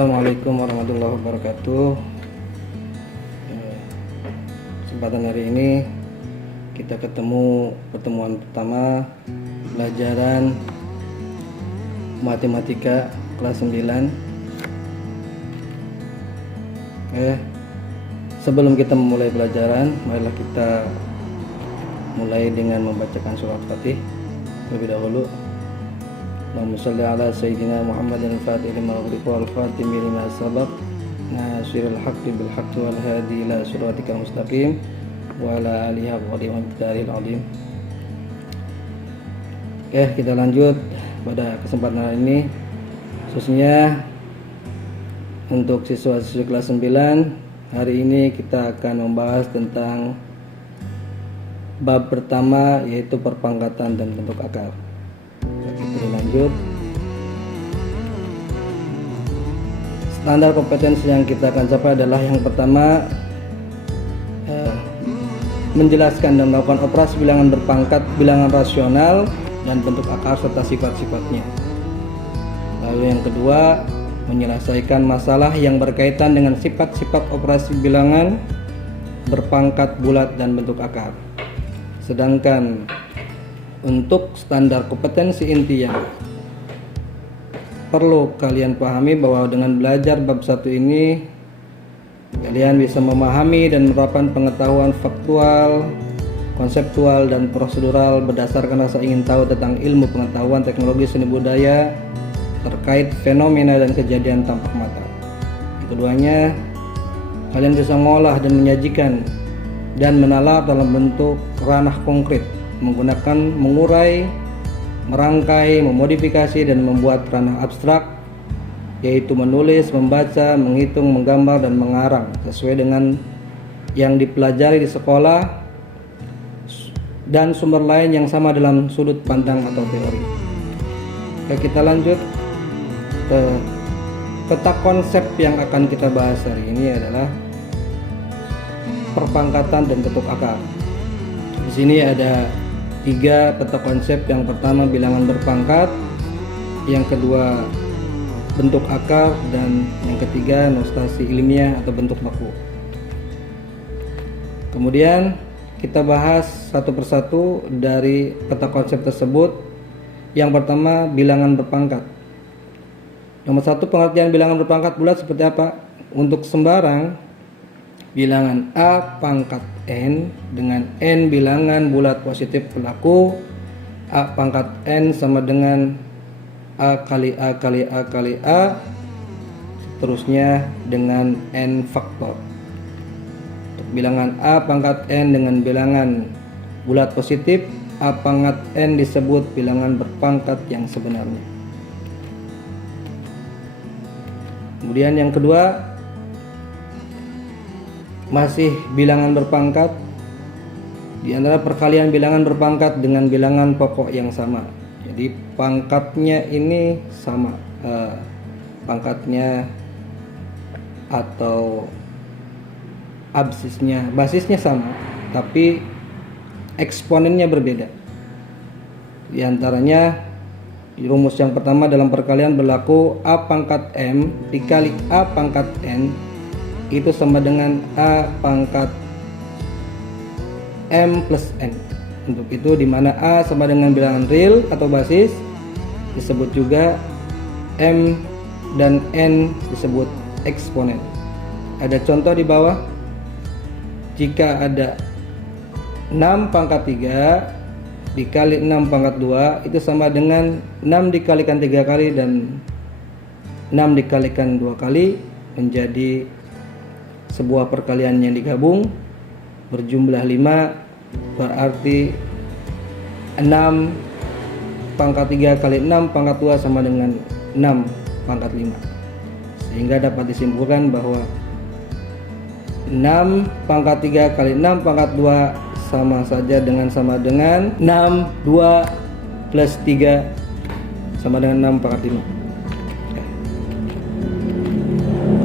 Assalamualaikum warahmatullahi wabarakatuh. Kesempatan hari ini kita ketemu pertemuan pertama pelajaran matematika kelas 9. Sebelum kita memulai pelajaran, marilah kita mulai dengan membacakan surat Fatih terlebih dahulu. Allahumma shalli ala sayyidina Muhammadin al-fatih lima ughliqa wal khatimi lima sabaq nasiril haqqi bil haqqi wal hadi ila siratikal mustaqim wa ala alihi wa sahbihi azim. Kita lanjut pada kesempatan hari ini, khususnya untuk siswa-siswi kelas 9. Hari ini kita akan membahas tentang bab pertama, yaitu perpangkatan dan bentuk akar. Kita lanjut. Standar kompetensi yang kita akan capai adalah yang pertama, menjelaskan dan melakukan operasi bilangan berpangkat, bilangan rasional, dan bentuk akar serta sifat-sifatnya. Lalu yang kedua, menyelesaikan masalah yang berkaitan dengan sifat-sifat operasi bilangan berpangkat, bulat, dan bentuk akar. Sedangkan untuk standar kompetensi inti yang perlu kalian pahami, bahwa dengan belajar bab 1 ini kalian bisa memahami dan menerapkan pengetahuan faktual, konseptual, dan prosedural berdasarkan rasa ingin tahu tentang ilmu pengetahuan, teknologi, seni budaya terkait fenomena dan kejadian tampak mata. Keduanya, kalian bisa mengolah dan menyajikan dan menalar dalam bentuk ranah konkret, menggunakan mengurai, merangkai, memodifikasi, dan membuat ranah abstrak, yaitu menulis, membaca, menghitung, menggambar, dan mengarang sesuai dengan yang dipelajari di sekolah dan sumber lain yang sama dalam sudut pandang atau teori. Kita lanjut ke peta konsep yang akan kita bahas hari ini adalah perpangkatan dan bentuk akar. Di sini ada 3 peta konsep. Yang pertama bilangan berpangkat, yang kedua bentuk akar, dan yang ketiga notasi ilmiah atau bentuk baku. Kemudian kita bahas satu persatu dari peta konsep tersebut. Yang pertama bilangan berpangkat. Nomor 1, pengertian bilangan berpangkat bulat seperti apa? Untuk sembarang bilangan A pangkat N dengan N bilangan bulat positif berlaku, A pangkat N sama dengan A kali A kali A kali A, seterusnya dengan N faktor. Untuk bilangan A pangkat N dengan bilangan bulat positif, A pangkat N disebut bilangan berpangkat yang sebenarnya. Kemudian yang kedua, masih bilangan berpangkat, di antara perkalian bilangan berpangkat dengan bilangan pokok yang sama. Jadi pangkatnya ini sama, pangkatnya atau basisnya sama, tapi eksponennya berbeda. Di antaranya rumus yang pertama dalam perkalian berlaku A pangkat M dikali A pangkat N itu sama dengan A pangkat M plus N. Untuk itu di mana A sama dengan bilangan real atau basis disebut juga M dan N disebut eksponen. Ada contoh di bawah. Jika ada 6 pangkat 3 dikali 6 pangkat 2 itu sama dengan 6 dikalikan 3 kali dan 6 dikalikan 2 kali, menjadi sebuah perkalian yang digabung berjumlah 5, berarti 6 pangkat 3 kali 6 pangkat 2 sama dengan 6 pangkat 5. Sehingga dapat disimpulkan bahwa 6 pangkat 3 kali 6 pangkat 2 sama dengan 6, 2 plus 3 sama dengan 6 pangkat 5.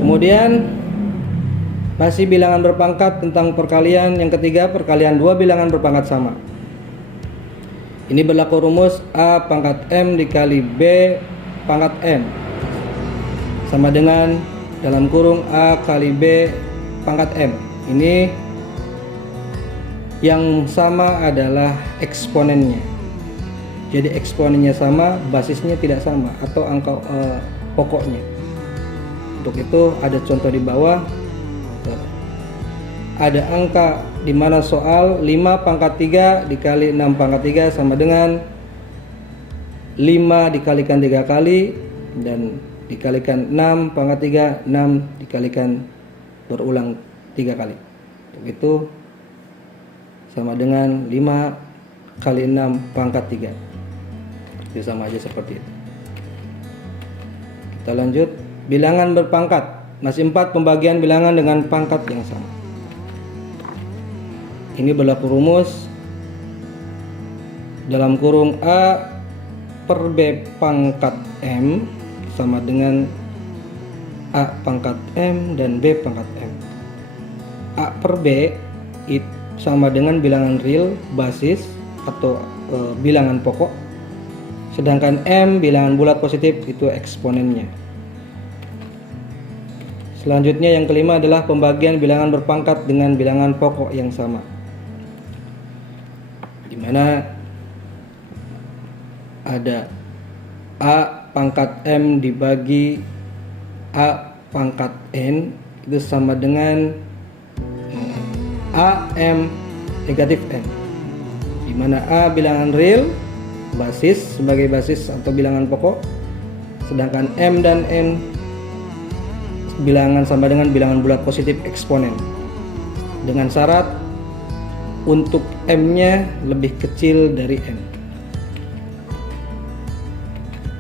Kemudian masih bilangan berpangkat tentang perkalian yang ketiga, perkalian 2 bilangan berpangkat sama. Ini berlaku rumus A pangkat M dikali B pangkat N sama dengan dalam kurung A kali B pangkat M. Ini yang sama adalah eksponennya. Jadi eksponennya sama, basisnya tidak sama, atau angka pokoknya. Untuk itu ada contoh di bawah. Ada angka di mana soal 5 pangkat 3 dikali 6 pangkat 3 sama dengan 5 dikalikan 3 kali dan dikalikan 6 pangkat 3, 6 dikalikan berulang 3 kali. Untuk itu sama dengan 5 kali 6 pangkat 3. Itu sama aja seperti itu. Kita lanjut. Bilangan berpangkat. Masih 4 pembagian bilangan dengan pangkat yang sama. Ini berlaku rumus dalam kurung A per B pangkat M sama dengan A pangkat M dan B pangkat M. A per B itu sama dengan bilangan real basis atau bilangan pokok, sedangkan M bilangan bulat positif itu eksponennya. Selanjutnya yang kelima adalah pembagian bilangan berpangkat dengan bilangan pokok yang sama, di mana ada A pangkat M dibagi A pangkat N itu sama dengan AM negatif N, di mana A bilangan real basis sebagai basis atau bilangan pokok, sedangkan M dan N bilangan sama dengan bilangan bulat positif eksponen, dengan syarat untuk M-nya lebih kecil dari N.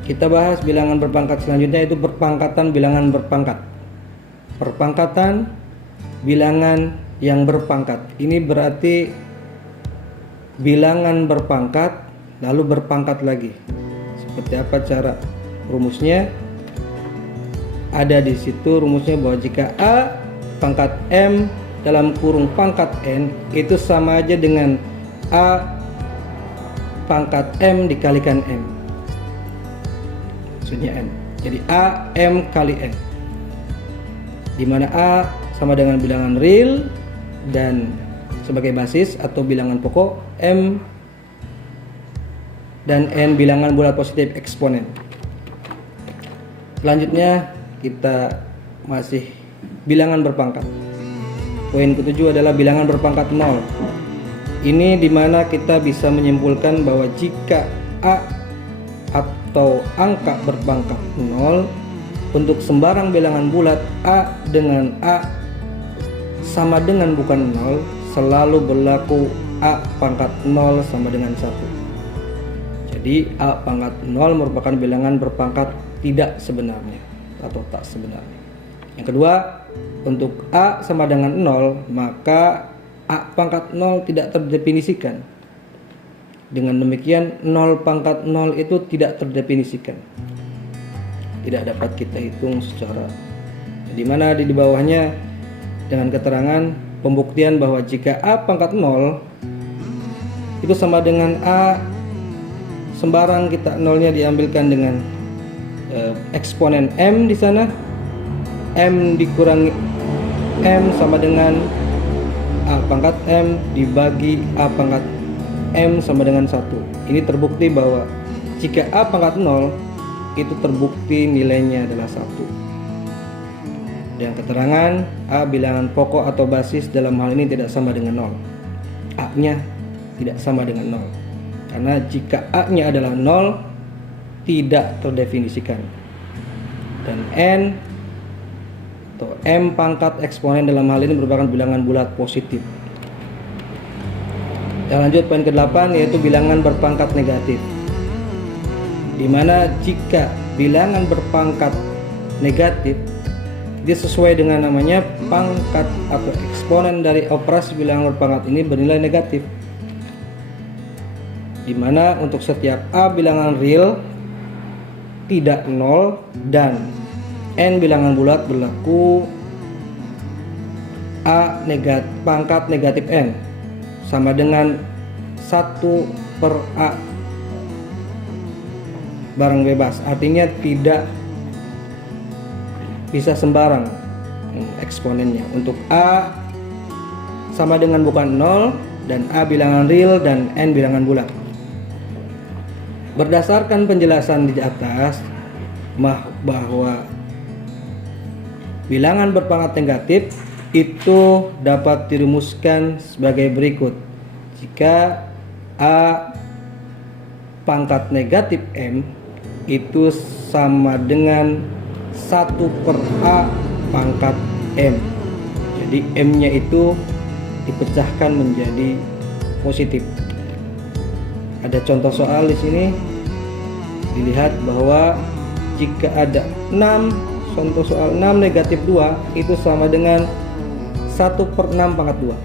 Kita bahas bilangan berpangkat selanjutnya, yaitu perpangkatan bilangan berpangkat. Perpangkatan bilangan yang berpangkat ini berarti bilangan berpangkat lalu berpangkat lagi. Seperti apa cara rumusnya? Ada di situ rumusnya bahwa jika A pangkat M dalam kurung pangkat N itu sama aja dengan A pangkat M dikalikan M. Maksudnya M. Jadi A M kali N, di mana A sama dengan bilangan real dan sebagai basis atau bilangan pokok, M dan N bilangan bulat positif eksponen. Selanjutnya kita masih bilangan berpangkat. Poin ketujuh adalah bilangan berpangkat 0. Ini dimana kita bisa menyimpulkan bahwa jika A atau angka berpangkat 0 untuk sembarang bilangan bulat A dengan A sama dengan bukan 0, selalu berlaku A pangkat 0 sama dengan 1. Jadi A pangkat 0 merupakan bilangan berpangkat tidak sebenarnya atau tak sebenarnya. Yang kedua, untuk A sama dengan 0, maka A pangkat 0 tidak terdefinisikan. Dengan demikian 0 pangkat 0 itu tidak terdefinisikan, tidak dapat kita hitung secara, di mana di bawahnya dengan keterangan pembuktian bahwa jika A pangkat 0 itu sama dengan A, sembarang kita nolnya diambilkan dengan eksponen M di sana, M dikurangi M sama dengan A pangkat M dibagi A pangkat M sama dengan 1. Ini terbukti bahwa jika A pangkat 0 itu terbukti nilainya adalah 1. Dan keterangan A bilangan pokok atau basis dalam hal ini tidak sama dengan 0. A nya tidak sama dengan 0, karena jika A nya adalah 0 tidak terdefinisikan, dan N atau M pangkat eksponen dalam hal ini merupakan bilangan bulat positif. Kita lanjut poin ke-8, yaitu bilangan berpangkat negatif, di mana jika bilangan berpangkat negatif dia sesuai dengan namanya, pangkat atau eksponen dari operasi bilangan berpangkat ini bernilai negatif, di mana untuk setiap A bilangan real tidak 0 dan N bilangan bulat berlaku A pangkat negatif N sama dengan 1 per A barang bebas, artinya tidak bisa sembarang eksponennya. Untuk A sama dengan bukan 0 dan A bilangan real dan N bilangan bulat. Berdasarkan penjelasan di atas bahwa bilangan berpangkat negatif itu dapat dirumuskan sebagai berikut. Jika A pangkat negatif M itu sama dengan 1/A pangkat M. Jadi M-nya itu dipecahkan menjadi positif. Ada contoh soal di sini. Dilihat bahwa jika ada 6, contoh soal 6 negatif 2 itu sama dengan 1/6 pangkat 2.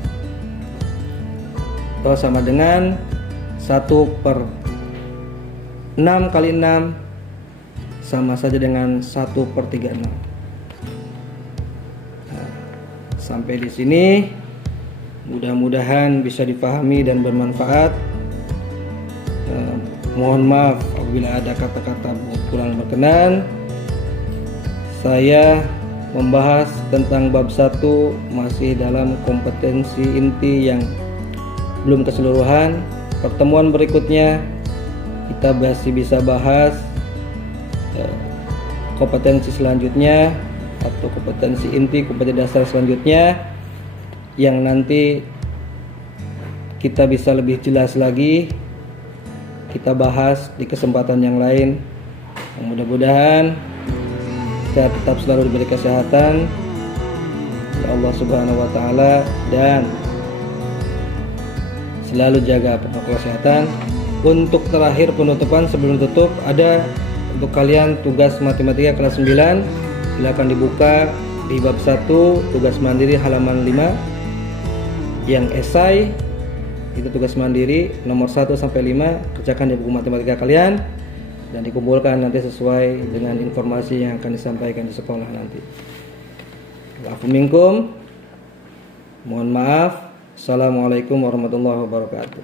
Atau sama dengan 1/6 kali 6 sama saja dengan 1/36. Sampai di sini mudah-mudahan bisa dipahami dan bermanfaat. Mohon maaf apabila ada kata-kata kurang berkenan. Saya membahas tentang bab 1 masih dalam kompetensi inti yang belum keseluruhan. Pertemuan berikutnya kita masih bisa bahas kompetensi selanjutnya atau kompetensi inti, kompetensi dasar selanjutnya yang nanti kita bisa lebih jelas lagi kita bahas di kesempatan yang lain. Mudah-mudahan kita tetap selalu diberi kesehatan oleh Allah Subhanahu wa taala dan selalu jaga protokol kesehatan. Untuk terakhir penutupan sebelum tutup, ada untuk kalian tugas matematika kelas 9, silakan dibuka di bab 1 tugas mandiri halaman 5. Yang esai itu tugas mandiri nomor 1 sampai 5 kerjakan di buku matematika kalian dan dikumpulkan nanti sesuai dengan informasi yang akan disampaikan di sekolah nanti. Wa'afu minkum. Mohon maaf. Assalamualaikum warahmatullahi wabarakatuh.